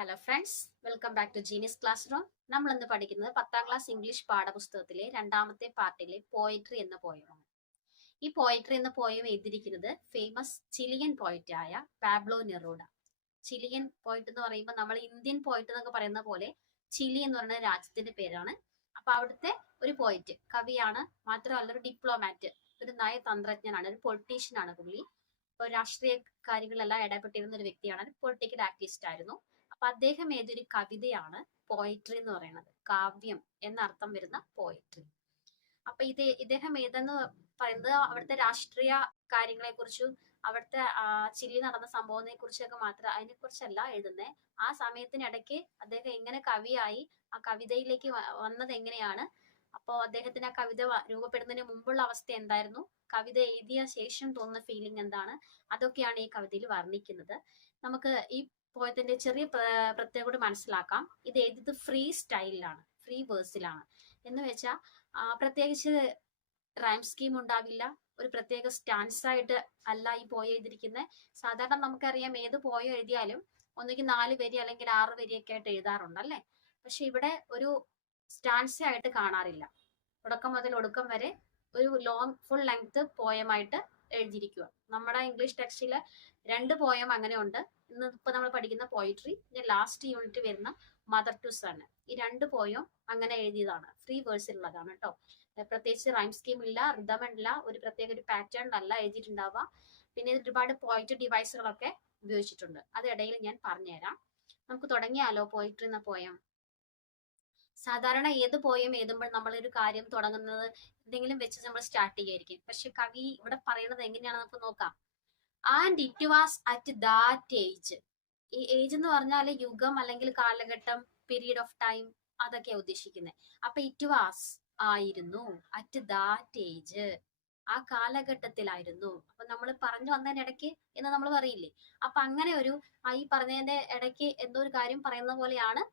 Hello friends, welcome back to genius classroom. നമ്മൾ ഇന്ന് പഠിക്കുന്നത് 10ാം ക്ലാസ് ഇംഗ്ലീഷ് പാഠപുസ്തകത്തിലെ രണ്ടാമത്തെ പാർട്ടിലെ പോയട്രി എന്ന പോയമാണ്. ഈ പോയട്രി എന്ന പോയം എഴുതിയിരിക്കുന്നത് ഫേമസ് ചിലിയൻ പോയറ്റ് ആയ പാബ്ലോ നെറൂഡ. ചിലിയൻ പോയറ്റ് എന്ന് പറയുമ്പോൾ നമ്മൾ ഇന്ത്യൻ പോയറ്റ് എന്നൊക്കെ പറയുന്ന പോലെ ചിലി എന്ന് പറയുന്ന രാജ്യത്തിന്റെ പേരാണ്. അപ്പൊ അവിടുത്തെ ഒരു പോയറ്റ് കവിയാണ്, മാത്രമല്ല ഒരു ഡിപ്ലോമാറ്റ്, ഒരു നയതന്ത്രജ്ഞനാണ്, ഒരു പൊളിറ്റീഷ്യനാണ് പുള്ളി. ഇപ്പൊ രാഷ്ട്രീയ കാര്യങ്ങളെല്ലാം ഇടപെട്ടിരുന്ന ഒരു വ്യക്തിയാണ്, പൊളിറ്റിക്കൽ ആക്ടിവിസ്റ്റ് ആയിരുന്നു. അപ്പൊ അദ്ദേഹം എഴുതിയൊരു കവിതയാണ് പോയട്രി എന്ന് പറയുന്നത്. കാവ്യം എന്നർത്ഥം വരുന്ന പോയട്രി. അപ്പൊ ഇദ്ദേഹം ഏതെന്ന് പറയുന്നത് അവിടുത്തെ രാഷ്ട്രീയ കാര്യങ്ങളെ കുറിച്ചും അവിടുത്തെ ചിലി നടന്ന സംഭവത്തെ കുറിച്ചൊക്കെ മാത്രം, അതിനെ കുറിച്ചല്ല എഴുതുന്നത്. ആ സമയത്തിനിടയ്ക്ക് അദ്ദേഹം എങ്ങനെ കവിയായി, ആ കവിതയിലേക്ക് വന്നത് എങ്ങനെയാണ്, അപ്പോ അദ്ദേഹത്തിന് ആ കവിത രൂപപ്പെടുന്നതിന് മുമ്പുള്ള അവസ്ഥ എന്തായിരുന്നു, കവിത എഴുതിയ ശേഷം തോന്നുന്ന ഫീലിംഗ് എന്താണ്, അതൊക്കെയാണ് ഈ കവിതയിൽ വർണ്ണിക്കുന്നത്. നമുക്ക് ഈ പോയത്തിന്റെ ചെറിയ പ്രത്യേകത മനസ്സിലാക്കാം. ഇത് എഴുതിയത് ഫ്രീ സ്റ്റൈലിലാണ്, ഫ്രീ വേഴ്സിലാണ്. എന്ന് വെച്ചാൽ പ്രത്യേകിച്ച് റൈം സ്കീം ഉണ്ടാവില്ല, ഒരു പ്രത്യേക സ്റ്റാൻസ് ആയിട്ട് അല്ല ഈ പോയ എഴുതിയിരിക്കുന്നത്. സാധാരണ നമുക്കറിയാം ഏത് പോയ എഴുതിയാലും ഒന്നുകിൽ 4 വരി അല്ലെങ്കിൽ 6 വരിയൊക്കെ ആയിട്ട് എഴുതാറുണ്ട് അല്ലേ. പക്ഷെ ഇവിടെ ഒരു സ്റ്റാൻസ് ആയിട്ട് കാണാറില്ല. തുടക്കം മുതൽ ഒടുക്കം വരെ ഒരു ലോങ് ഫുൾ ലെങ്ത് പോയമായിട്ട് എഴുതിയിരിക്കുക. നമ്മുടെ ഇംഗ്ലീഷ് ടെക്സ്റ്റില് 2 പോയം അങ്ങനെ ഉണ്ട്. ഇപ്പൊ നമ്മൾ പഠിക്കുന്ന പോയിട്രി, ലാസ്റ്റ് യൂണിറ്റ് വരുന്ന മദർ ടു സൺ, ഈ 2 പോയം അങ്ങനെ എഴുതിയതാണ്, ഫ്രീ വേഴ്സിലുള്ളതാണ് കേട്ടോ. പ്രത്യേകിച്ച് റൈം സ്കീം ഇല്ല, റിതം ഇല്ല, ഒരു പ്രത്യേക ഒരു പാറ്റേൺ അല്ല എഴുതിയിട്ടുണ്ടാവുക. പിന്നെ ഒരുപാട് പോയിറ്റ് ഡിവൈസുകളൊക്കെ ഉപയോഗിച്ചിട്ടുണ്ട്. അത് ഇടയിൽ ഞാൻ പറഞ്ഞുതരാം. നമുക്ക് തുടങ്ങിയാലോ പോയിട്രി എന്ന പോയം. സാധാരണ ഏത് പോയം എഴുതുമ്പോൾ നമ്മൾ ഒരു കാര്യം തുടങ്ങുന്നത് എന്തെങ്കിലും വെച്ച് നമ്മൾ സ്റ്റാർട്ട് ചെയ്യായിരിക്കും. പക്ഷെ കവി ഇവിടെ പറയുന്നത് എങ്ങനെയാണെന്ന് നമുക്ക് നോക്കാം. And it was at that age. ഈ ഏജ് എന്ന് പറഞ്ഞാൽ യുഗം അല്ലെങ്കിൽ കാലഘട്ടം, പീരീഡ് ഓഫ് ടൈം, അതൊക്കെയാ ഉദ്ദേശിക്കുന്നത്. അപ്പൊ ഇറ്റ് വാസ് ആയിരുന്നു, അറ്റ് ദാറ്റ് ഏജ് ആ കാലഘട്ടത്തിലായിരുന്നു. അപ്പൊ നമ്മൾ പറഞ്ഞു വന്നതിന്റെ ഇടയ്ക്ക് എന്ന് നമ്മൾ പറയില്ലേ, അപ്പൊ അങ്ങനെ ഒരു ഈ പറഞ്ഞതിന്റെ ഇടയ്ക്ക് എന്തോ ഒരു കാര്യം പറയുന്ന പോലെയാണ്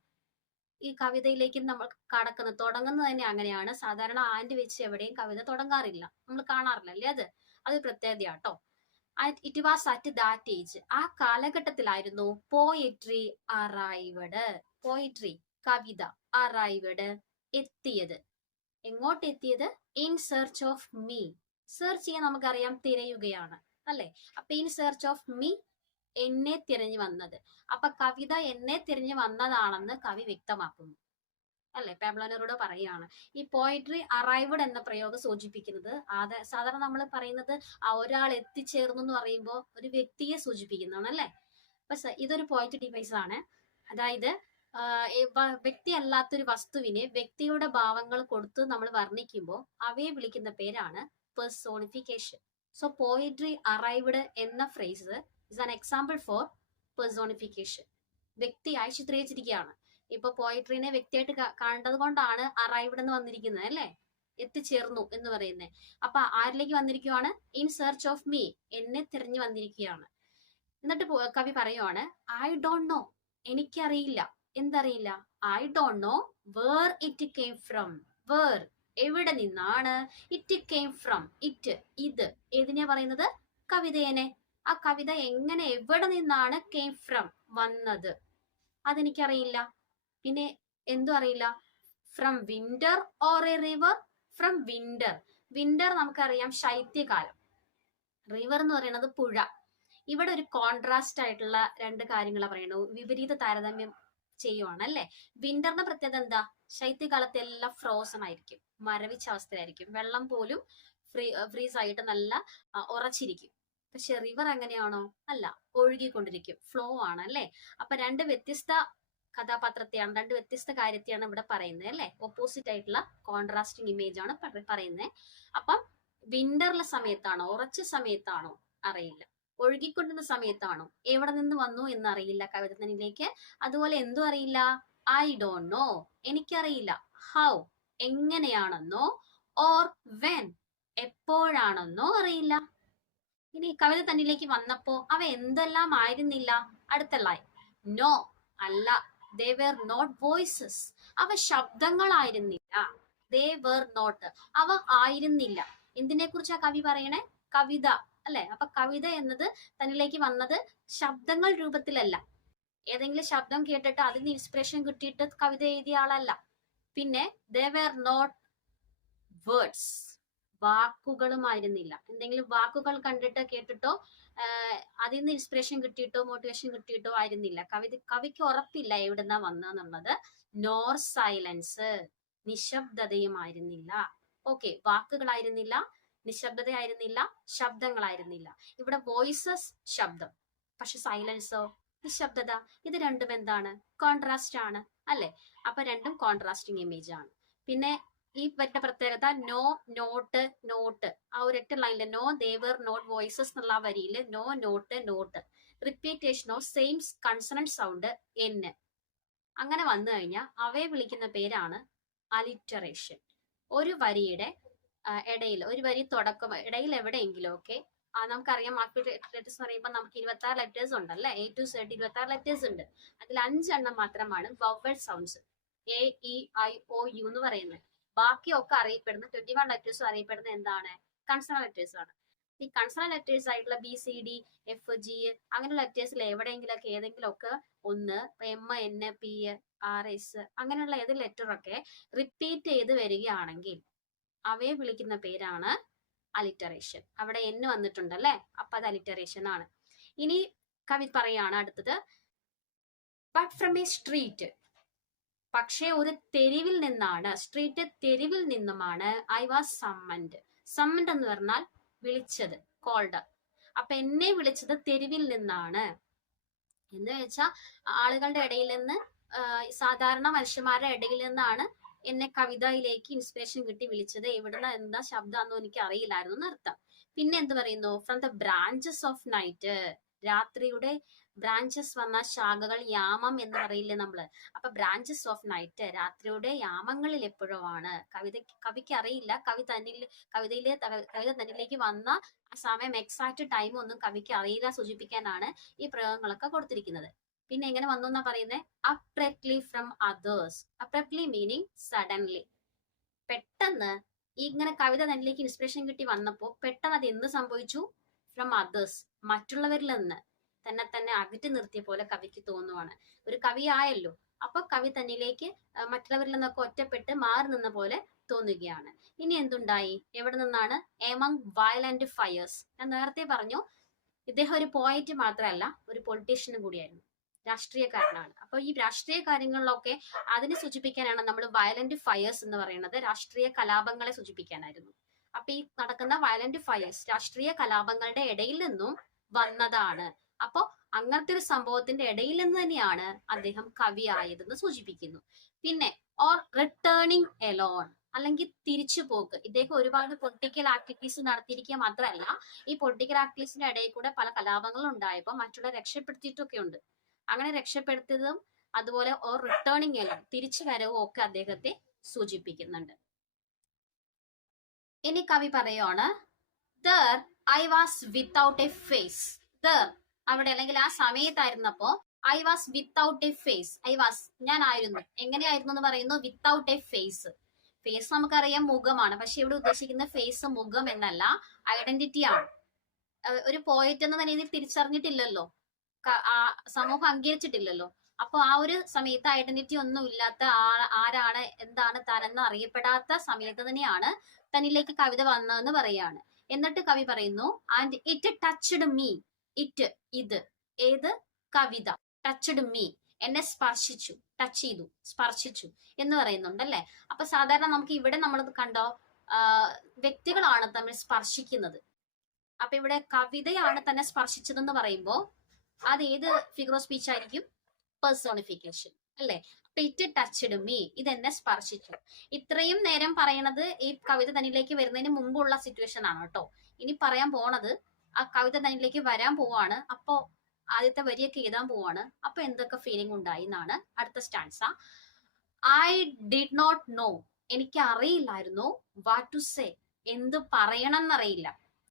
ഈ കവിതയിലേക്ക് നമ്മൾ കടക്കുന്നത്. തുടങ്ങുന്നത് തന്നെ അങ്ങനെയാണ്. സാധാരണ ആൻഡ് വെച്ച് എവിടെയും കവിത തുടങ്ങാറില്ല, നമ്മൾ കാണാറില്ല അല്ലേ. അത് പ്രത്യേകതയാട്ടോ. It was at that age, ആ കാലഘട്ടത്തിലായിരുന്നു പോയട്രി അറൈവഡ്. പോയട്രി കവിത, അറൈവഡ് എത്തിയത്. എങ്ങോട്ട് എത്തിയത്? In search of me. Search ചെയ്യാൻ നമുക്കറിയാം, തിരയുകയാണ് അല്ലെ. അപ്പൊ ഇൻ സെർച്ച് ഓഫ് മീ, എന്നെ തിരഞ്ഞു വന്നത്. അപ്പൊ കവിത എന്നെ തിരഞ്ഞു വന്നതാണെന്ന് കവി വ്യക്തമാക്കുന്നു അല്ലെ. പാബ്ലോ നെറൂഡ പറയാണ് ഈ പോയട്രി അറൈവഡ് എന്ന പ്രയോഗം സൂചിപ്പിക്കുന്നത്, സാധാരണ നമ്മൾ പറയുന്നത് ഒരാൾ എത്തിച്ചേർന്നു എന്ന് പറയുമ്പോൾ ഒരു വ്യക്തിയെ സൂചിപ്പിക്കുന്നതാണ് അല്ലെ. പക്ഷെ ഇതൊരു പോയട്രി ഡിവൈസ് ആണ്. അതായത് വ്യക്തി അല്ലാത്തൊരു വസ്തുവിനെ വ്യക്തിയുടെ ഭാവങ്ങൾ കൊടുത്ത് നമ്മൾ വർണ്ണിക്കുമ്പോൾ അവയെ വിളിക്കുന്ന പേരാണ് പെർസോണിഫിക്കേഷൻ. സോ പോയട്രി അറൈവഡ് എന്ന phrase is an example for personification. വ്യക്തിയായി ചിത്രീകരിച്ചിരിക്കുകയാണ്. ഇപ്പൊ പോയട്രീനെ വ്യക്തിയായിട്ട് കാണേണ്ടത് കൊണ്ടാണ് അറൈവ്ഡ് എന്ന് വന്നിരിക്കുന്നത് അല്ലെ, എത്തിച്ചേർന്നു എന്ന് പറയുന്നത്. അപ്പൊ ആരിലേക്ക് വന്നിരിക്കുകയാണ്? ഇൻ സെർച്ച് ഓഫ് മീ, എന്നെ തിരഞ്ഞു വന്നിരിക്കുകയാണ്. എന്നിട്ട് കവി പറയുവാണ്, ഐ ഡോണ്ട് നോ, എനിക്കറിയില്ല. എന്തറിയില്ല? I don't know where it came from. Where എവിടെ നിന്നാണ്, ഇറ്റ് കെയിം ഫ്രം, ഇറ്റ് ഇത് ഏതിനെയാ പറയുന്നത്? കവിതേനെ. ആ കവിത എങ്ങനെ, എവിടെ നിന്നാണ് കെയിം ഫ്രം വന്നത്, അതെനിക്കറിയില്ല. പിന്നെ എന്തും അറിയില്ല. From winter or A river. From winter, winter നമുക്കറിയാം ശൈത്യകാലം, റിവർ എന്ന് പറയുന്നത് പുഴ. ഇവിടെ ഒരു കോൺട്രാസ്റ്റ് ആയിട്ടുള്ള 2 കാര്യങ്ങളാണ് പറയുന്നത്, വിപരീത താരതമ്യം ചെയ്യുവാണ് അല്ലെ. വിന്ററിന്റെ പ്രത്യേകത എന്താ? ശൈത്യകാലത്ത് എല്ലാം ഫ്രോസൺ ആയിരിക്കും, മരവിച്ച അവസ്ഥയായിരിക്കും, വെള്ളം പോലും ഫ്രീസ് ആയിട്ട് നല്ല ഉറച്ചിരിക്കും. പക്ഷെ റിവർ എങ്ങനെയാണോ? അല്ല, ഒഴുകിക്കൊണ്ടിരിക്കും, ഫ്ലോ ആണ് അല്ലെ. അപ്പൊ 2 വ്യത്യസ്ത കഥാപാത്രത്തെയാണ്, 2 വ്യത്യസ്ത കാര്യത്തെയാണ് ഇവിടെ പറയുന്നത് അല്ലെ. ഓപ്പോസിറ്റ് ആയിട്ടുള്ള കോൺട്രാസ്റ്റിംഗ് ഇമേജ് ആണ് പറയുന്നത്. അപ്പം വിന്ററിലെ സമയത്താണോ, ഉറച്ച സമയത്താണോ അറിയില്ല, ഒഴുകിക്കൊണ്ടിരുന്ന സമയത്താണോ, എവിടെ നിന്ന് വന്നു എന്നറിയില്ല കവിതനിലേക്ക്. അതുപോലെ എന്തും അറിയില്ല, ഐ ഡോണ്ട് നോ, എനിക്കറിയില്ല. ഹൗ, എങ്ങനെയാണെന്നോ, ഓർ വെൻ, എപ്പോഴാണെന്നോ അറിയില്ല. ഇനി കവിത തന്നിലേക്ക് വന്നപ്പോ അവ എന്തെല്ലാം ആയിരുന്നില്ല. അടുത്ത ലൈൻ, നോ, അല്ല, ദേ വേർ നോട്ട് വോയിസസ്, അവ ശബ്ദങ്ങളായിരുന്നില്ല. ദേ വേർ നോട്ട്, അവ ആയിരുന്നില്ല. എന്തിനെ കുറിച്ചാ കവി പറയണേ? കവിത അല്ലെ. അപ്പൊ കവിത എന്നത് തന്നിലേക്ക് വന്നത് ശബ്ദങ്ങൾ രൂപത്തിലല്ല, ഏതെങ്കിലും ശബ്ദം കേട്ടിട്ട് അതിന് ഇൻസ്പിറേഷൻ കിട്ടിയിട്ട് കവിത എഴുതിയ ആളല്ല. പിന്നെ ദേ വേർ നോട്ട് വേർഡ്സ്, വാക്കുകളുമായിരുന്നില്ല. എന്തെങ്കിലും വാക്കുകൾ കണ്ടിട്ട് കേട്ടിട്ടോ അതിൽ നിന്ന് ഇൻസ്പിറേഷൻ കിട്ടിയിട്ടോ മോട്ടിവേഷൻ കിട്ടിയിട്ടോ ആയിരുന്നില്ല. കവിക്ക് ഉറപ്പില്ല എവിടുന്നാ വന്നെന്നുള്ളത്. നോർ സൈലൻസ്, നിശബ്ദതയുമായിരുന്നില്ല. ഓക്കെ, വാക്കുകളായിരുന്നില്ല, നിശബ്ദതയായിരുന്നില്ല, ശബ്ദങ്ങളായിരുന്നില്ല. ഇവിടെ വോയിസസ് ശബ്ദം, പക്ഷെ സൈലൻസോ നിശബ്ദത, ഇത് രണ്ടും എന്താണ്? കോൺട്രാസ്റ്റ് ആണ് അല്ലെ? അപ്പൊ രണ്ടും കോൺട്രാസ്റ്റിംഗ് ഇമേജ് ആണ്. പിന്നെ ഈ വരുന്ന പ്രത്യേകത നോ, നോട്ട്, നോട്ട്, ആ ഒരൊറ്റ ലൈനില് നോ ദേവർ നോട്ട് വോയിസസ് എന്നുള്ള ആ വരിയില് no, not, not, repetition of same consonant sound എന്ന് അങ്ങനെ വന്നു കഴിഞ്ഞാൽ അവയെ വിളിക്കുന്ന പേരാണ് അലിറ്ററേഷൻ. ഒരു വരിയുടെ ഇടയിൽ, ഒരു വരി തുടക്കം ഇടയിൽ എവിടെയെങ്കിലും ഒക്കെ നമുക്കറിയാം ആൽഫബറ്റിക് ലെറ്റേഴ്സ് എന്ന് പറയുമ്പോൾ നമുക്ക് 26 ലെറ്റേഴ്സ് ഉണ്ടല്ലേ, A to Z 26 ലെറ്റേഴ്സ് ഉണ്ട്. അതിൽ 5 എണ്ണം മാത്രമാണ് vowel sounds, A, E, I, O, U എന്ന് പറയുന്നത്. ബാക്കിയൊക്കെ അറിയപ്പെടുന്ന 21 ലെറ്റേഴ്സ് അറിയപ്പെടുന്ന എന്താണ്? കൺസണന്റ് ലെറ്റേഴ്സ് ആണ്. ഈ കൺസണന്റ് ലെറ്റേഴ്സ് ആയിട്ടുള്ള B, C, D, F, G അങ്ങനെ ലെറ്റേഴ്സിൽ എവിടെയെങ്കിലൊക്കെ ഏതെങ്കിലുമൊക്കെ ഒന്ന് M, N, P, R, S അങ്ങനെയുള്ള ഏത് ലെറ്ററൊക്കെ റിപ്പീറ്റ് ചെയ്ത് വരികയാണെങ്കിൽ അവയെ വിളിക്കുന്ന പേരാണ് അലിറ്ററേഷൻ. അവിടെ N വന്നിട്ടുണ്ടല്ലേ, അപ്പൊ അത് അലിറ്ററേഷൻ ആണ്. ഇനി കവി പറയാണ് അടുത്തത്, ബട്ട് ഫ്രം എ സ്ട്രീറ്റ്, പക്ഷേ ഒരു തെരുവിൽ നിന്നാണ്, സ്ട്രീറ്റ് തെരുവിൽ നിന്നുമാണ് ഐ വാസ് സമ്മൻഡ്. സമ്മൻഡ് എന്ന് പറഞ്ഞാൽ വിളിച്ചത്, കോൾഡ്. അപ്പൊ എന്നെ വിളിച്ചത് തെരുവിൽ നിന്നാണ് എന്ന് വെച്ചാൽ ആളുകളുടെ ഇടയിൽ നിന്ന്, സാധാരണ മനുഷ്യന്മാരുടെ ഇടയിൽ നിന്നാണ് എന്നെ കവിതയിലേക്ക് ഇൻസ്പിറേഷൻ കിട്ടി വിളിച്ചത്. എവിടുന്ന എന്താ ശബ്ദമാണെന്നോ എനിക്ക് അറിയില്ലായിരുന്നു എന്നർത്ഥം. പിന്നെ എന്ത് പറയുന്നു? From the branches of night, രാത്രിയുടെ ബ്രാഞ്ചസ് വന്ന ശാഖകൾ, യാമം എന്ന് പറയില്ലേ നമ്മള്. അപ്പൊ ബ്രാഞ്ചസ് ഓഫ് നൈറ്റ്, രാത്രിയുടെ യാമങ്ങളിൽ എപ്പോഴോ ആണ്. കവിക്ക് അറിയില്ല, കവിത തന്നിലേക്ക് വന്ന സമയം, എക്സാക്ട് ടൈം ഒന്നും കവിക്ക് അറിയില്ല സൂചിപ്പിക്കാനാണ് ഈ പ്രയോഗങ്ങളൊക്കെ കൊടുത്തിരിക്കുന്നത്. പിന്നെ എങ്ങനെ വന്നു എന്നാ പറയുന്നത്? Abruptly from others. Abruptly meaning suddenly. പെട്ടെന്ന് ഇങ്ങനെ കവിത തന്നിലേക്ക് ഇൻസ്പിറേഷൻ കിട്ടി വന്നപ്പോ പെട്ടെന്ന് അത് എന്ത് സംഭവിച്ചു? ഫ്രം അതേഴ്സ്, മറ്റുള്ളവരിൽ നിന്ന് തന്നെ അകറ്റി നിർത്തിയ പോലെ കവിക്ക് തോന്നുവാണ്. ഒരു കവി ആയല്ലോ, അപ്പൊ കവി തന്നിലേക്ക് മറ്റുള്ളവരിൽ നിന്നൊക്കെ ഒറ്റപ്പെട്ട് മാറി നിന്ന പോലെ തോന്നുകയാണ്. ഇനി എന്തുണ്ടായി? എവിടെ നിന്നാണ്? Among violent fires. ഞാൻ നേരത്തെ പറഞ്ഞു ഇദ്ദേഹം ഒരു പോയറ്റ് മാത്രമല്ല, ഒരു പൊളിറ്റീഷ്യനും കൂടിയായിരുന്നു, രാഷ്ട്രീയക്കാരനാണ്. അപ്പൊ ഈ രാഷ്ട്രീയ കാര്യങ്ങളിലൊക്കെ അതിനെ സൂചിപ്പിക്കാനാണ് നമ്മൾ വയലന്റ് ഫയേഴ്സ് എന്ന് പറയുന്നത്. രാഷ്ട്രീയ കലാപങ്ങളെ സൂചിപ്പിക്കാനായിരുന്നു. അപ്പൊ ഈ നടക്കുന്ന വയലന്റ് ഫയേഴ്സ് രാഷ്ട്രീയ കലാപങ്ങളുടെ ഇടയിൽ നിന്നും വന്നതാണ്. അപ്പോ അങ്ങനത്തെ ഒരു സംഭവത്തിന്റെ ഇടയിൽ നിന്ന് തന്നെയാണ് അദ്ദേഹം കവിയായതെന്ന് സൂചിപ്പിക്കുന്നു. പിന്നെ ഓർ റിട്ടേണിംഗ് എലോൺ, അല്ലെങ്കിൽ തിരിച്ചു പോക്ക്. ഇദ്ദേഹം ഒരുപാട് പൊളിറ്റിക്കൽ ആക്ടിവിറ്റീസ് നടത്തിയിരിക്കുക മാത്രമല്ല, ഈ പൊളിറ്റിക്കൽ ആക്ടിവിറ്റീസിന്റെ ഇടയിൽ കൂടെ പല കലാപങ്ങളും ഉണ്ടായപ്പോൾ മറ്റുള്ള രക്ഷപ്പെടുത്തിയിട്ടൊക്കെ ഉണ്ട്. അങ്ങനെ രക്ഷപ്പെടുത്തിയതും അതുപോലെ ഓർ റിട്ടേണിംഗ് എലോൺ, തിരിച്ചു വരവും ഒക്കെ അദ്ദേഹത്തെ സൂചിപ്പിക്കുന്നുണ്ട്. ഇനി കവി പറയാണ്, there I was without a face. There അവിടെ, അല്ലെങ്കിൽ ആ സമയത്തായിരുന്നപ്പോ I was without a face. I was ഞാൻ ആയിരുന്നു. എങ്ങനെയായിരുന്നു എന്ന് പറയുന്നു? Without a face. ഫേസ് നമുക്കറിയാം മുഖമാണ്, പക്ഷെ ഇവിടെ ഉദ്ദേശിക്കുന്ന ഫേസ് മുഖം എന്നല്ല, ഐഡന്റിറ്റി ആണ്. ഒരു പോയറ്റ് എന്ന നിലയിൽ തിരിച്ചറിഞ്ഞിട്ടില്ലല്ലോ, സമൂഹം അംഗീകരിച്ചിട്ടില്ലല്ലോ. അപ്പൊ ആ ഒരു സമയത്ത് ഐഡന്റിറ്റി ഒന്നും ഇല്ലാത്ത ആരാണ് എന്താണ് താനെന്ന് അറിയപ്പെടാത്ത സമയത്ത് തന്നെയാണ് തന്നിലേക്ക് കവിത വന്നതെന്ന് പറയാണ്. എന്നിട്ട് കവി പറയുന്നു, and it touched me. It, ഇത്, ഏത്? കവിത. ടച്ച്ഡ് മീ, എന്നെ സ്പർശിച്ചു, ടച്ച് ചെയ്തു, സ്പർശിച്ചു എന്ന് പറയുന്നുണ്ടല്ലേ. അപ്പൊ സാധാരണ നമുക്ക് ഇവിടെ നമ്മൾ കണ്ടോ, വ്യക്തികളാണ് തമ്മിൽ സ്പർശിക്കുന്നത്. അപ്പൊ ഇവിടെ കവിതയാണ് തന്നെ സ്പർശിച്ചതെന്ന് പറയുമ്പോ അത് ഏത് ഫിഗർ ഓഫ് സ്പീച്ച് ആയിരിക്കും? പേഴ്സോണിഫിക്കേഷൻ അല്ലെ. അപ്പൊ ഇറ്റ് ടച്ച്ഡ് മീ, ഇതെന്നെ സ്പർശിച്ചു. ഇത്രയും നേരം പറയണത് ഈ കവിത തന്നിലേക്ക് വരുന്നതിന് മുമ്പുള്ള സിറ്റുവേഷൻ ആണ് കേട്ടോ. ഇനി പറയാൻ പോണത് ആ കവിത തന്നിലേക്ക് വരാൻ പോവാണ്. അപ്പോ ആദ്യത്തെ വരിയൊക്കെ എഴുതാൻ പോവാണ്. അപ്പൊ എന്തൊക്കെ ഫീലിംഗ് ഉണ്ടായി എന്നാണ് അടുത്ത stanza. I did not know, എനിക്ക് അറിയില്ലായിരുന്നു. വാട്ട് ടു സേ, എന്ത് പറയണം എന്നറിയില്ല.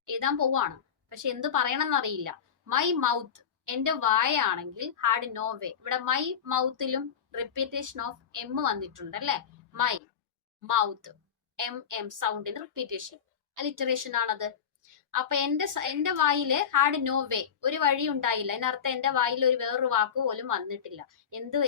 എഴുതാൻ പോവാണ്, പക്ഷെ എന്ത് പറയണം എന്നറിയില്ല. മൈ മൗത്ത്, എന്റെ വായാണെങ്കിൽ ഹാഡ് നോ വേ. ഇവിടെ മൈ മൗത്തിലും റിപ്പീറ്റേഷൻ ഓഫ് എം വന്നിട്ടുണ്ട് അല്ലെ. മൈ മൗത്ത്, എം സൗണ്ടിന്റെ റിപ്പീറ്റേഷൻ, അലിറ്ററേഷൻ ആണത്. അപ്പൊ എന്റെ വായില് ഹാഡ് നോ വേ, ഒരു വഴി ഉണ്ടായില്ല. അതിനർത്ഥം എന്റെ വായിൽ ഒരു വേറൊരു വാക്ക് പോലും വന്നിട്ടില്ല.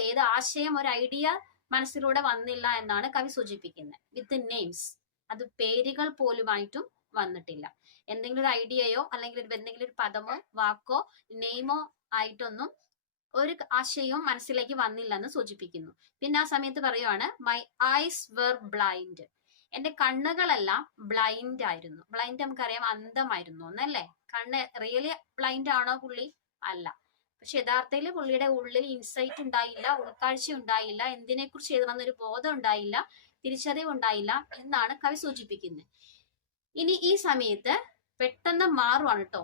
ഏത് ആശയം, ഒരു ഐഡിയ മനസ്സിലൂടെ വന്നില്ല എന്നാണ് കവി സൂചിപ്പിക്കുന്നത്. വിത്ത് നെയിംസ്, അത് പേരുകൾ പോലുമായിട്ടും വന്നിട്ടില്ല. എന്തെങ്കിലും ഒരു ഐഡിയയോ അല്ലെങ്കിൽ എന്തെങ്കിലും ഒരു പദമോ വാക്കോ നെയിമോ ആയിട്ടൊന്നും ഒരു ആശയവും മനസ്സിലേക്ക് വന്നില്ല എന്ന് സൂചിപ്പിക്കുന്നു. പിന്നെ ആ സമയത്ത് പറയുവാണ് മൈ ഐസ് വെർ ബ്ലൈൻഡ്, എന്റെ കണ്ണുകളെല്ലാം ബ്ലൈൻഡ് ആയിരുന്നു. ബ്ലൈൻഡ് നമുക്കറിയാം അന്ധമായിരുന്നു എന്നല്ലേ. കണ്ണ് റിയലി ബ്ലൈൻഡ് ആണോ പുള്ളി? അല്ല. പക്ഷെ യഥാർത്ഥത്തിൽ പുള്ളിയുടെ ഉള്ളിൽ ഇൻസൈറ്റ് ഉണ്ടായില്ല, ഉൾക്കാഴ്ച ഉണ്ടായില്ല, എന്തിനെ കുറിച്ച് എഴുതണമെന്നൊരു ബോധം ഉണ്ടായില്ല, തിരിച്ചറിവ് ഉണ്ടായില്ല എന്നാണ് കവി സൂചിപ്പിക്കുന്നത്. ഇനി ഈ സമയത്ത് പെട്ടെന്ന് മാറുവാണ് കേട്ടോ.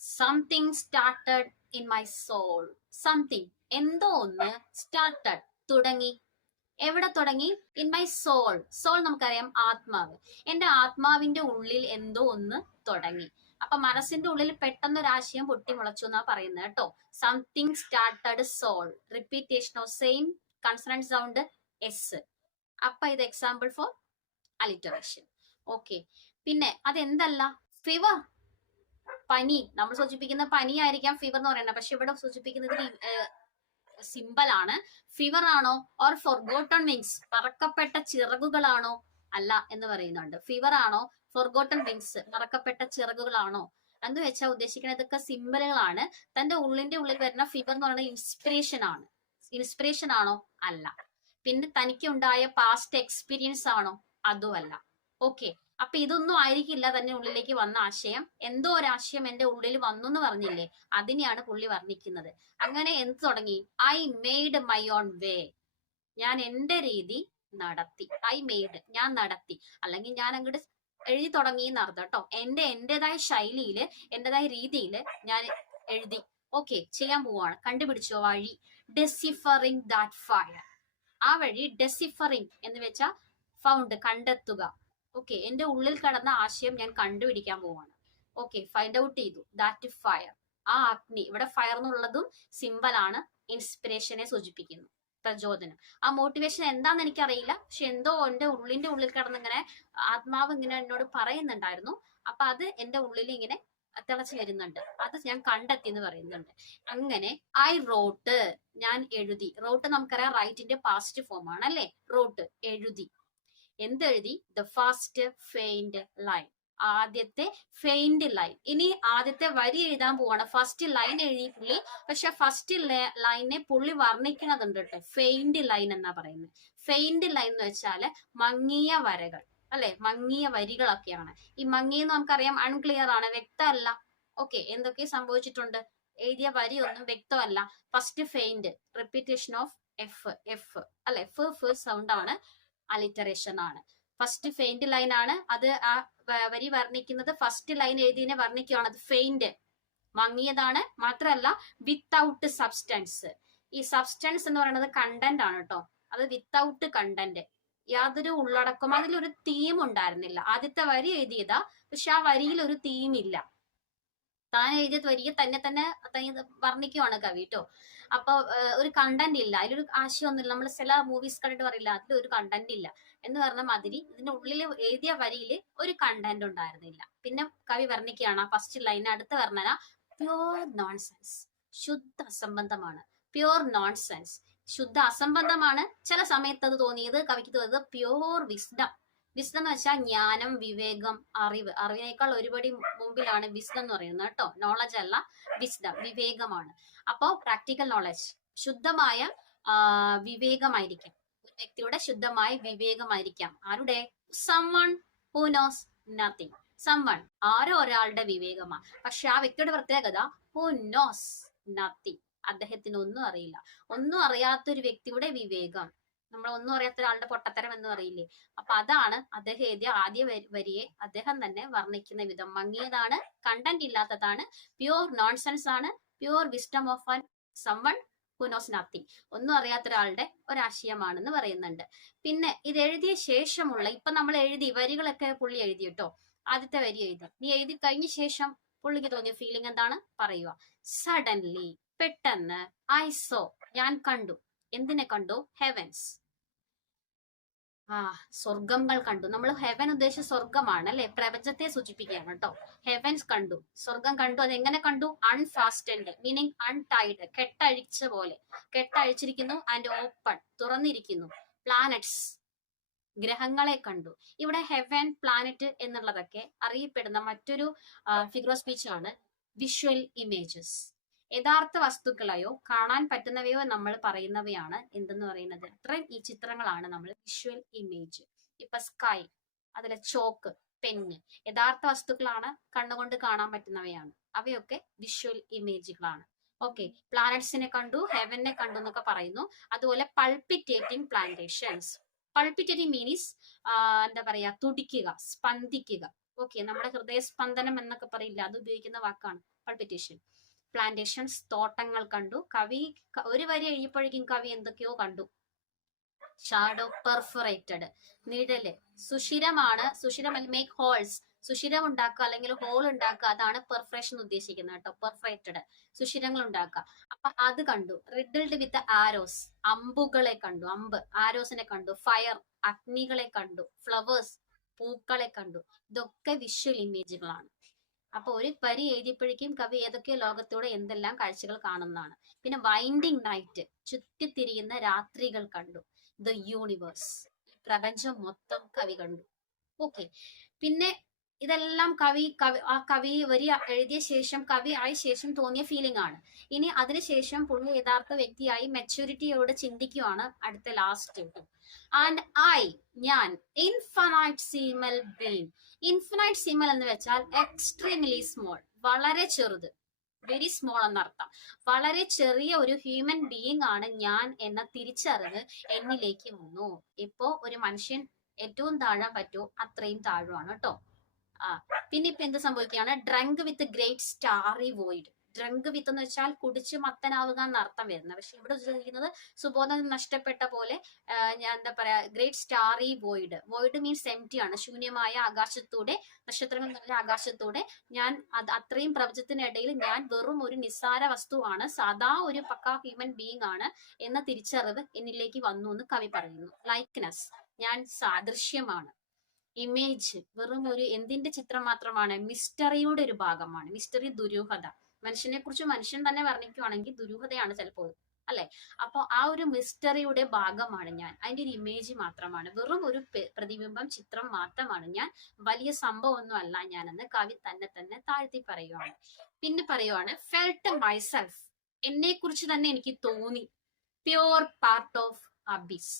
Something started in my soul. Something, എന്തോ ഒന്ന്, സ്റ്റാർട്ടഡ്, തുടങ്ങി. എവിടെ തുടങ്ങി? In my soul. സോൾ നമുക്കറിയാം ആത്മാവ്. എന്റെ ആത്മാവിന്റെ ഉള്ളിൽ എന്തോ ഒന്ന് തുടങ്ങി. അപ്പൊ മനസ്സിന്റെ ഉള്ളിൽ പെട്ടെന്ന് ഒരു ആശയം പൊട്ടിമുളച്ചു എന്നാ പറയുന്നത് കേട്ടോ. Something started soul. Repetition of same consonant sound S. അപ്പൊ ഇത് എക്സാമ്പിൾ ഫോർ അലിറ്ററേഷൻ. ഓക്കെ. പിന്നെ അതെന്തല്ല? ഫീവർ, പനി. നമ്മൾ സൂചിപ്പിക്കുന്ന പനി ആയിരിക്കാം ഫീവർ എന്ന് പറയുന്നത്. പക്ഷെ ഇവിടെ സൂചിപ്പിക്കുന്നത് സിമ്പിൾ ആണ്. ഫീവർ ആണോ? ഓർ ഫോർഗോട്ടൺ വിങ്സ്, പറക്കപ്പെട്ട ചിറകുകളാണോ? അല്ല എന്ന് പറയുന്നുണ്ട്. ഫീവർ ആണോ? ഫോർഗോട്ടൺ വിങ്സ്, മറക്കപ്പെട്ട ചിറകുകളാണോ എന്ന് വെച്ചാൽ ഉദ്ദേശിക്കുന്നത് ഇതൊക്കെ സിമ്പിളുകളാണ്. തന്റെ ഉള്ളിന്റെ ഉള്ളിൽ വരുന്ന ഫീവർ എന്ന് പറയുന്നത് ഇൻസ്പിറേഷൻ ആണ്. ഇൻസ്പിറേഷൻ ആണോ? അല്ല. പിന്നെ തനിക്ക് ഉണ്ടായ പാസ്റ്റ് എക്സ്പീരിയൻസ് ആണോ? അതുമല്ല. ഓക്കെ. അപ്പൊ ഇതൊന്നും ആയിരിക്കില്ല തന്നെ ഉള്ളിലേക്ക് വന്ന ആശയം. എന്തോ ഒരു ആശയം എന്റെ ഉള്ളിൽ വന്നു എന്ന് പറഞ്ഞില്ലേ, അതിനെയാണ് പുള്ളി വർണ്ണിക്കുന്നത്. അങ്ങനെ എന്ത് തുടങ്ങി? ഐ മെയ്ഡ് മൈ ഓൺ വേ. ഞാൻ എന്റെ രീതി നടത്തി. ഐ മെയ്ഡ്, ഞാൻ നടത്തി, അല്ലെങ്കിൽ ഞാൻ അങ്ങോട്ട് എഴുതി തുടങ്ങി എന്നർത്ഥം കേട്ടോ. എന്റേതായ ശൈലിയില്, എന്റേതായ രീതിയില് ഞാൻ എഴുതി. ഓക്കെ, ചെയ്യാൻ പോവാണ്. കണ്ടുപിടിച്ചോ വഴി? ഡെസിഫറിങ് ദാറ്റ് ഫയർ. ആ വഴി ഡെസിഫറിങ് എന്ന് വെച്ചാൽ ഫൗണ്ട്, കണ്ടെത്തുക. ഓക്കെ, എന്റെ ഉള്ളിൽ കടന്ന ആശയം ഞാൻ കണ്ടുപിടിക്കാൻ പോവാണ്. ഓക്കെ, ഫൈൻഡ് ഔട്ട് ചെയ്തു. ദാറ്റ് ഫയർ, ആ അഗ്നി. ഇവിടെ ഫയർ എന്നുള്ളതും സിമ്പൽ ആണ്, ഇൻസ്പിറേഷനെ സൂചിപ്പിക്കുന്നു, പ്രചോദനം. ആ മോട്ടിവേഷൻ എന്താന്ന് എനിക്കറിയില്ല, പക്ഷെ എന്തോ എന്റെ ഉള്ളിന്റെ ഉള്ളിൽ കിടന്ന് ഇങ്ങനെ ആത്മാവ് ഇങ്ങനെ എന്നോട് പറയുന്നുണ്ടായിരുന്നു. അപ്പൊ അത് എന്റെ ഉള്ളിൽ ഇങ്ങനെ തിളച്ചു വരുന്നുണ്ട്, അത് ഞാൻ കണ്ടെത്തി എന്ന് പറയുന്നുണ്ട്. അങ്ങനെ ഐ റോട്ട്, ഞാൻ എഴുതി. റോട്ട് നമുക്കറിയാം റൈറ്റിന്റെ പാസ്റ്റ് ഫോം ആണ് അല്ലെ. റോട്ട്, എഴുതി. എന്തെഴുതി? ദ ഫസ്റ്റ് ഫെയിൻഡ് ലൈൻ, ആദ്യത്തെ ഫെയിൻഡ് ലൈൻ. ഇനി ആദ്യത്തെ വരി എഴുതാൻ പോവാണ്. ഫസ്റ്റ് ലൈൻ എഴുതി പുള്ളി, പക്ഷെ ഫസ്റ്റ് ലൈനെ പുള്ളി വർണ്ണിക്കുന്നതുണ്ട് കേട്ടോ. ഫെയിൻഡ് ലൈൻ എന്നാ പറയുന്നത്. ഫെയിൻഡ് ലൈൻ എന്ന് വെച്ചാല് മങ്ങിയ വരകൾ അല്ലെ, മങ്ങിയ വരികളൊക്കെയാണ്. ഈ മങ്ങിയെന്ന് നമുക്കറിയാം അൺക്ലിയർ ആണ്, വ്യക്തമല്ല. ഓക്കെ, എന്തൊക്കെ സംഭവിച്ചിട്ടുണ്ട്? എഴുതിയ വരി ഒന്നും വ്യക്തമല്ല. First feigned, repetition of F അല്ലെ, ഫ് സൗണ്ട് ആണ്, അലിറ്ററേഷൻ ആണ്. ഫസ്റ്റ് ഫെയിൻഡ് ലൈൻ ആണ് അത്. ആ വരി വർണ്ണിക്കുന്നത്, ഫസ്റ്റ് ലൈൻ എഴുതിയതിനെ വർണ്ണിക്കുകയാണ്. അത് ഫെയിൻഡ്, മങ്ങിയതാണ്. മാത്രമല്ല വിത്തൗട്ട് സബ്സ്റ്റൻസ്. ഈ സബ്സ്റ്റൻസ് എന്ന് പറയുന്നത് കണ്ടന്റ് ആണ് കേട്ടോ. അത് വിത്തൗട്ട് കണ്ടന്റ്, യാതൊരു ഉള്ളടക്കം, അതിലൊരു തീം ഉണ്ടായിരുന്നില്ല. ആദ്യത്തെ വരി എഴുതിയതാ, പക്ഷെ ആ വരിയിൽ ഒരു തീം ഇല്ല. താൻ എഴുതിയ വരിയെ തന്നെ വർണ്ണിക്കുവാണ് കവി കേട്ടോ. അപ്പൊ ഒരു കണ്ടന്റ് ഇല്ല, അതിലൊരു ആശയമൊന്നുമില്ല. നമ്മൾ ചില മൂവീസ് കണ്ടിട്ട് പറയില്ല അതിലൊരു കണ്ടന്റ് ഇല്ല എന്ന് പറഞ്ഞ മാതിരി ഇതിന്റെ ഉള്ളിൽ എഴുതിയ വരിയിൽ ഒരു കണ്ടന്റ് ഉണ്ടായിരുന്നില്ല. പിന്നെ കവി വർണ്ണിക്കുകയാണ് ഫസ്റ്റ് ലൈൻ, അടുത്ത വർണ്ണന പ്യോർ നോൺസെൻസ്, ശുദ്ധ അസംബന്ധമാണ്. പ്യോർ നോൺസെൻസ്, ശുദ്ധ അസംബന്ധമാണ്. ചില സമയത്ത് അത് തോന്നിയത് കവിക്ക് തോന്നിയത് പ്യോർ വിസ്ഡം. വിസ്ഡം എന്ന് വെച്ചാൽ ജ്ഞാനം, വിവേകം, അറിവ്. അറിവിനേക്കാൾ ഒരുപടി മുമ്പിലാണ് വിസ്ഡം എന്ന് പറയുന്നത് കേട്ടോ. നോളജ് അല്ല, വിസ്ഡം, വിവേകമാണ്. അപ്പോ പ്രാക്ടിക്കൽ നോളജ്, ശുദ്ധമായ വിവേകമായിരിക്കാം. ഒരു വ്യക്തിയുടെ ശുദ്ധമായ വിവേകമായിരിക്കാം. ആരുടെ? Someone who knows nothing. Someone, ആരോ ഒരാളുടെ വിവേകമാണ്. പക്ഷെ ആ വ്യക്തിയുടെ പ്രത്യേകത ഹു നോസ് നത്തിങ്, അദ്ദേഹത്തിന് ഒന്നും അറിയില്ല. ഒന്നും അറിയാത്തൊരു വ്യക്തിയുടെ വിവേകം. നമ്മൾ ഒന്നും അറിയാത്ത ഒരാളുടെ പൊട്ടത്തരം എന്ന് പറയില്ലേ, അപ്പൊ അതാണ് അദ്ദേഹം എഴുതിയ ആദ്യ വരിയെ അദ്ദേഹം തന്നെ വർണ്ണിക്കുന്ന വിധം. മങ്ങിയതാണ്, കണ്ടന്റ് ഇല്ലാത്തതാണ്, പ്യൂർ നോൺസെൻസ് ആണ്, pure wisdom of an someone who knows nothing. ഒന്നും അറിയാത്ത ഒരാളുടെ ഒരാശയമാണെന്ന് പറയുന്നുണ്ട്. പിന്നെ ഇത് എഴുതിയ ശേഷമുള്ള, ഇപ്പൊ നമ്മൾ എഴുതി വരികളൊക്കെ പുള്ളി എഴുതി കേട്ടോ. ആദ്യത്തെ വരി എഴുതി, നീ എഴുതി കഴിഞ്ഞ ശേഷം പുള്ളിക്ക് തോന്നിയ ഫീലിംഗ് എന്താണ് പറയുക? സഡൻലി, പെട്ടെന്ന്, ഐ സോ, ഞാൻ കണ്ടു. എന്തിനെ കണ്ടു? ഹെവൻസ്, സ്വർഗങ്ങൾ കണ്ടു. നമ്മൾ ഹെവൻ ഉദ്ദേശിച്ച സ്വർഗമാണ് അല്ലെ, പ്രപഞ്ചത്തെ സൂചിപ്പിക്കുകയാണ് കേട്ടോ. ഹെവൻസ് കണ്ടു, സ്വർഗം കണ്ടു. അത് എങ്ങനെ കണ്ടു? അൺഫാസ്റ്റൻഡ് മീനിങ് അൺടൈഡ്, കെട്ടഴിച്ച പോലെ, കെട്ടഴിച്ചിരിക്കുന്നു. ആൻഡ് ഓപ്പൺ, തുറന്നിരിക്കുന്നു. പ്ലാനറ്റ്സ്, ഗ്രഹങ്ങളെ കണ്ടു. ഇവിടെ ഹെവൻ, പ്ലാനറ്റ് എന്നുള്ളതൊക്കെ അറിയപ്പെടുന്ന മറ്റൊരു ഫിഗർ ഓഫ് സ്പീച്ച് ആണ് വിഷ്വൽ ഇമേജസ്. യഥാർത്ഥ വസ്തുക്കളെയോ കാണാൻ പറ്റുന്നവയോ നമ്മൾ പറയുന്നവയാണ് എന്തെന്ന് പറയുന്നത്. ഇത്രയും ഈ ചിത്രങ്ങളാണ് നമ്മൾ വിഷ്വൽ ഇമേജ്. ഇപ്പൊ സ്കൈ, അതിലെ ചോക്ക്, പെന്ന്, യഥാർത്ഥ വസ്തുക്കളാണ്, കണ്ണുകൊണ്ട് കാണാൻ പറ്റുന്നവയാണ്. അവയൊക്കെ വിഷ്വൽ ഇമേജുകളാണ്. ഓക്കെ, പ്ലാനറ്റ്സിനെ കണ്ടു, ഹെവനെ കണ്ടു എന്നൊക്കെ പറയുന്നു. അതുപോലെ പൾപ്പിറ്റേറ്റിംഗ് പ്ലാന്റേഷൻസ്. പൾപ്പിറ്റേറ്റിംഗ് മീൻസ് എന്താ പറയാ, തുടിക്കുക, സ്പന്ദിക്കുക. ഓക്കെ, നമ്മുടെ ഹൃദയസ്പന്ദനം എന്നൊക്കെ പറയില്ല, അത് ഉപയോഗിക്കുന്ന വാക്കാണ് പൾപ്പിറ്റേഷൻ. പ്ലാന്റേഷൻസ്, തോട്ടങ്ങൾ കണ്ടു. കവി ഒരു വരി എഴുതിയപ്പോഴേക്കും കവി എന്തൊക്കെയോ കണ്ടു. ഷാഡോ, പെർഫറേറ്റഡ്, നിഴല്. സുഷിരമാണ്, സുഷിരം മേക്ക് ഹോൾസ്, സുഷിരം ഉണ്ടാക്കുക അല്ലെങ്കിൽ ഹോൾ ഉണ്ടാക്കുക, അതാണ് പെർഫറേഷൻ ഉദ്ദേശിക്കുന്നത് കേട്ടോ. പെർഫറേറ്റഡ്, സുഷിരങ്ങൾ ഉണ്ടാക്കുക. അപ്പൊ അത് കണ്ടു. റിഡിൽഡ് വിത്ത് ആരോസ്, അമ്പുകളെ കണ്ടു, അമ്പ്, ആരോസിനെ കണ്ടു. ഫയർ, അഗ്നികളെ കണ്ടു. ഫ്ലവേഴ്സ്, പൂക്കളെ കണ്ടു. ഇതൊക്കെ വിഷ്വൽ ഇമേജുകളാണ്. അപ്പൊ ഒരു വരി എഴുതിയപ്പോഴേക്കും കവി ഏതൊക്കെയോ ലോകത്തോടെ എന്തെല്ലാം കാഴ്ചകൾ കാണുന്നതാണ്. പിന്നെ വൈൻഡിങ് നൈറ്റ്, ചുറ്റിത്തിരിയുന്ന രാത്രികൾ കണ്ടു. ദ യൂണിവേഴ്സ്, പ്രപഞ്ചം മൊത്തം കവി കണ്ടു. ഓക്കെ, പിന്നെ ഇതെല്ലാം കവി വരി എഴുതിയ ശേഷം, കവി ആയ ശേഷം തോന്നിയ ഫീലിംഗ് ആണ്. ഇനി അതിനുശേഷം പുള്ളി യഥാർത്ഥ വ്യക്തിയായി മെച്യൂരിറ്റിയോട് ചിന്തിക്കുവാണ് അടുത്ത ലാസ്റ്റ്. ആൻഡ് ഞാൻ ഇൻഫിനൈറ്റ് സീമൽ ബീങ്. ഇൻഫിനൈറ്റ് സീമൽ എന്ന് വെച്ചാൽ എക്സ്ട്രീംലി സ്മോൾ, വളരെ ചെറുത്, വെരി സ്മോൾ എന്നർത്ഥം. വളരെ ചെറിയ ഒരു ഹ്യൂമൻ ബീയിങ് ആണ് ഞാൻ എന്ന തിരിച്ചറിവ് എന്നിലേക്ക് വന്നു. ഇപ്പോ ഒരു മനുഷ്യൻ ഏറ്റവും താഴാൻ പറ്റുമോ അത്രയും താഴുവാണ് കേട്ടോ. പിന്നെ ഇപ്പൊ എന്ത് സംഭവിക്കുകയാണ്? Drunk with great starry void. Drunk with എന്ന് വെച്ചാൽ കുടിച്ച് മത്തനാവുക എന്ന അർത്ഥം വരുന്നത്. പക്ഷെ ഇവിടെ ഉദ്ദേശിക്കുന്നത് സുബോധം നഷ്ടപ്പെട്ട പോലെ, ഞാൻ എന്താ പറയാ, great starry void. Void means empty ആണ്, ശൂന്യമായ ആകാശത്തൂടെ, നക്ഷത്രങ്ങൾ നിറഞ്ഞ ആകാശത്തൂടെ ഞാൻ അത്രയും പ്രപഞ്ചത്തിനിടയിൽ ഞാൻ വെറും ഒരു നിസ്സാര വസ്തുവാണ്, സാധാ ഒരു പക്കാ ഹ്യൂമൻ ബീയിങ് ആണ് എന്ന തിരിച്ചറിവ് എന്നിലേക്ക് വന്നു എന്ന് കവി പറയുന്നു. ലൈക്ക്നെസ്, ഞാൻ സാദൃശ്യമാണ്. ഇമേജ്, വെറും ഒരു എന്തിന്റെ ചിത്രം മാത്രമാണ്? മിസ്റ്ററിയുടെ ഒരു ഭാഗമാണ്. മിസ്റ്ററി, ദുരൂഹത. മനുഷ്യനെ കുറിച്ച് മനുഷ്യൻ തന്നെ വർണ്ണിക്കുവാണെങ്കിൽ ദുരൂഹതയാണ് ചിലപ്പോൾ, അല്ലെ? അപ്പൊ ആ ഒരു മിസ്റ്ററിയുടെ ഭാഗമാണ് ഞാൻ, അതിന്റെ ഒരു ഇമേജ് മാത്രമാണ്, വെറും ഒരു പ്രതിബിംബം, ചിത്രം മാത്രമാണ് ഞാൻ, വലിയ സംഭവമൊന്നും അല്ല ഞാനെന്ന് കവി തന്നെ താഴ്ത്തി പറയുവാണ്. പിന്നെ പറയുവാണ് ഫെൽറ്റ് മൈസെൽഫ്, എന്നെ കുറിച്ച് തന്നെ എനിക്ക് തോന്നി. Pure part of abyss.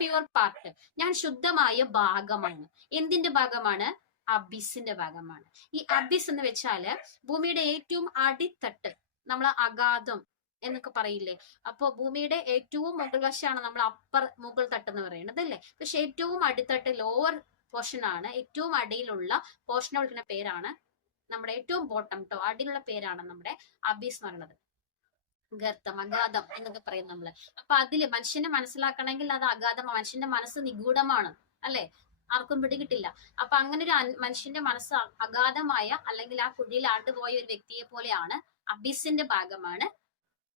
Pure part, ഞാൻ ശുദ്ധമായ ഭാഗമാണ്. എന്തിന്റെ ഭാഗമാണ്? അബിസിന്റെ ഭാഗമാണ്. ഈ അബിസ് എന്ന് വെച്ചാല് ഭൂമിയുടെ ഏറ്റവും അടിത്തട്ട്, നമ്മൾ അഗാധം എന്നൊക്കെ പറയില്ലേ. അപ്പൊ ഭൂമിയുടെ ഏറ്റവും മുകൾ വശമാണ് നമ്മൾ അപ്പർ മുകൾ തട്ട് എന്ന് പറയുന്നത് അല്ലേ. പക്ഷെ ഏറ്റവും അടിത്തട്ട്, ലോവർ പോർഷൻ ആണ്, ഏറ്റവും അടിയിലുള്ള പോർഷനെ വിളിക്കുന്ന പേരാണ് നമ്മുടെ ഏറ്റവും ബോട്ടം ടോ, അടിയിലുള്ള പേരാണ് നമ്മുടെ അബീസ് എന്ന് പറയുന്നത്. ഗർത്തം, അഗാധം എന്നൊക്കെ പറയും നമ്മള്. അപ്പൊ അതില് മനുഷ്യനെ മനസ്സിലാക്കണമെങ്കിൽ അത് അഗാധം, മനുഷ്യന്റെ മനസ്സ് നിഗൂഢമാണ് അല്ലെ, ആർക്കും പിടികിട്ടില്ല. അപ്പൊ അങ്ങനെ ഒരു മനുഷ്യന്റെ മനസ്സ് അഗാധമായ അല്ലെങ്കിൽ ആ കുഴിയിൽ ആണ്ടുപോയ ഒരു വ്യക്തിയെ പോലെയാണ്, അബിസിന്റെ ഭാഗമാണ്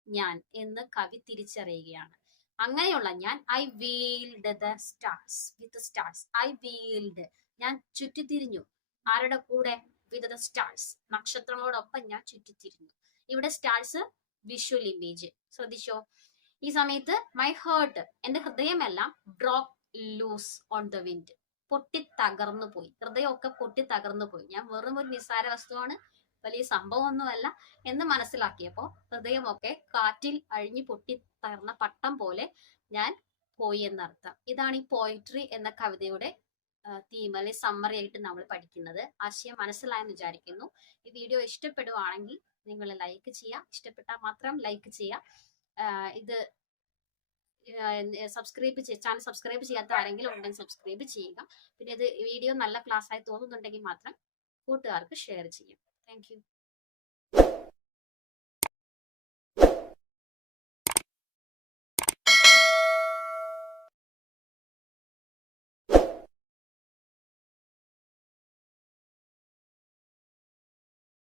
ഞാൻ എന്ന് കവി തിരിച്ചറിയുകയാണ്. അങ്ങനെയുള്ള ഞാൻ, I wheeled the stars with stars. I wheeled, ഞാൻ ചുറ്റിത്തിരിഞ്ഞു. ആരുടെ കൂടെ? വിത്ത് ദ സ്റ്റാർസ്, നക്ഷത്രങ്ങളോടൊപ്പം ഞാൻ ചുറ്റിത്തിരിഞ്ഞു. ഇവിടെ സ്റ്റാർസ് വിഷ്വൽ ഇമേജ്. ശ്രദ്ധിച്ചോ? ഈ സമയത്ത് മൈ ഹേർട്ട്, എന്റെ ഹൃദയമെല്ലാം ബ്രോക്ക് ലൂസ് ഓൺ ദ വിൻഡ്, പൊട്ടി തകർന്നു പോയി. ഹൃദയമൊക്കെ പൊട്ടി തകർന്നു പോയി. ഞാൻ വെറും ഒരു നിസ്സാര വസ്തുവാണ്, വലിയ സംഭവമൊന്നുമല്ല എന്ന് മനസ്സിലാക്കിയപ്പോ ഹൃദയമൊക്കെ കാറ്റിൽ അഴിഞ്ഞു പൊട്ടി തകർന്ന പട്ടം പോലെ ഞാൻ പോയി എന്നർത്ഥം. ഇതാണ് ഈ പോയിട്രി എന്ന കവിതയുടെ തീം അല്ലെങ്കിൽ സമ്മറി ആയിട്ട് നമ്മൾ പഠിക്കുന്നത്. ആശയം മനസ്സിലായെന്ന് വിചാരിക്കുന്നു. ഈ വീഡിയോ ഇഷ്ടപ്പെടുവാണെങ്കിൽ നിങ്ങൾ ലൈക്ക് ചെയ്യുക. ഇഷ്ടപ്പെട്ടാൽ മാത്രം ലൈക്ക് ചെയ്യുക. ഇത് ചാനൽ സബ്സ്ക്രൈബ് ചെയ്യാത്ത ആരെങ്കിലും ഉണ്ടെങ്കിൽ സബ്സ്ക്രൈബ് ചെയ്യുക. പിന്നെ ഇത് വീഡിയോ നല്ല ക്ലാസ് ആയി തോന്നുന്നുണ്ടെങ്കിൽ മാത്രം കൂട്ടുകാർക്ക് ഷെയർ ചെയ്യാം. Thank you.